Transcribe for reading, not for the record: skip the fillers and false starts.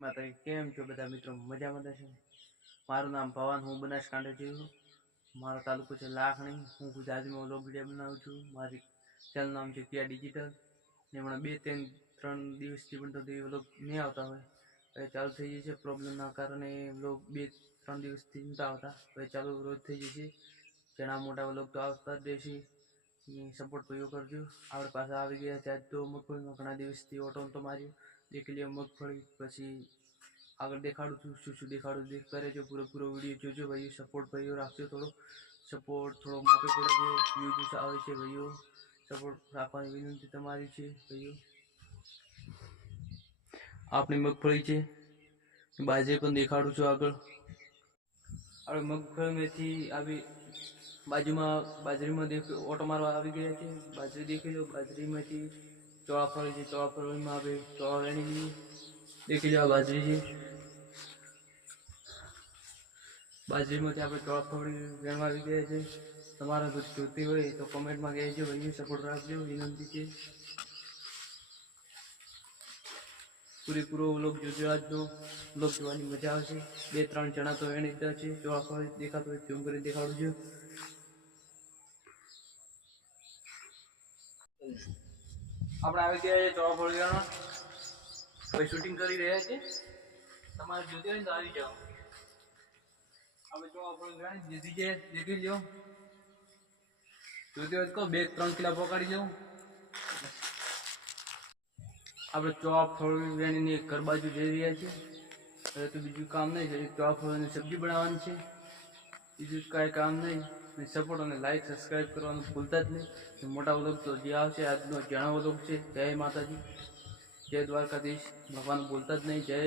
માતા કેમ છો બધા મિત્રો મજામાં છે। મારું નામ ભવાન, હું બનાસકાંઠાથી છું। મારો તાલુકો છે લાખણી। હું ગુજરાતીમાં વ્લોગ વિડીયો બનાવું છું। મારી ચેનલ નામ છે કિયા ડિજિટલ। ને હમણાં 2-3 દિવસથી પણ તો વ્લોગ નહીં આવતા હોય, હવે ચાલુ થઈ જશે। પ્રોબ્લેમના કારણે વ્લોગ 2-3 દિવસથી નહોતા આવતા, હવે ચાલુ રોજ થઈ જશે। ઘણા મોટા વ્લોગ તો આવતા જ રહેશે, સપોર્ટ ભાઈઓ કરજો। આપણે પાછા આવી ગયા છે આજ તો મગફળીમાં ઘણા દિવસથી ઓટો તો માર્યો। દેખી લ્યો મગફળી, પછી આગળ દેખાડું છું શું દેખાડું દેખતા રહેજો। પૂરો વિડીયો જોજો ભાઈઓ। સપોર્ટ ભાઈઓ રાખજો, થોડો સપોર્ટ થોડો માપે પડે છે, વ્યૂઝ આવે છે ભાઈઓ। સપોર્ટ રાખવાની વિનંતી તમારી છે ભાઈઓ। આપણી મગફળી છે, બાજરી પણ દેખાડું છું આગળ। આપણે મગફળીમાંથી આવી બાજુમાં બાજરીમાં ઓટો મારવા આવી ગયા છે। બાજરી દેખી લો, બાજરીમાંથી ચોળાફળી છે, ચોળાફળીમાં આપણે ચોળા વેણી લઈએ। દેખી લો આ બાજરી છે, બાજરીમાંથી આપણે ચોળાફળી વેણવા આવી ગયા છે। તમારે જોતી હોય તો કોમેન્ટમાં કહેજો ભાઈઓ, સપોર્ટ રાખજો વિનંતી છે। પૂરેપૂરો વ્લોગ જોજો। આજનો વ્લોગ જોવાની મજા આવશે। 2-3 જણા તો વેણી દીધા છે। ચોળાફળી દેખાતો હોય ઝૂમ કરી દેખાડું છું। આપણે આવી ગયા છે ચોળાફળી વેણવા, હવે શૂટિંગ કરી રહ્યા છે। તમારે જોતી હોય તો આવી જાઓ। આપણે ચોળાફળી વેણી દીધી છે, દેખી લો। જોતી હોય તો 2-3 કિલો પકડી જાઉં। આપણે ચોળાફળી વેણીને ઘર બાજુ જઈ રહ્યા છીએ। હવે તો બીજું કામ નહીં, ચોળાફળીની સબ્જી બનાવવાની છે, બીજું કાંઈ કામ નહીં। સપોર્ટ અને લાઈક સબસ્ક્રાઈબ કરવાનું ભૂલતા જ નહીં। મોટા વ્લોગ તો જે આવશે, આજનો ઘણા વ્લોગ છે। જય માતાજી, જય દ્વારકાધીશ, ભગવાન ભૂલતા જ નહીં। જય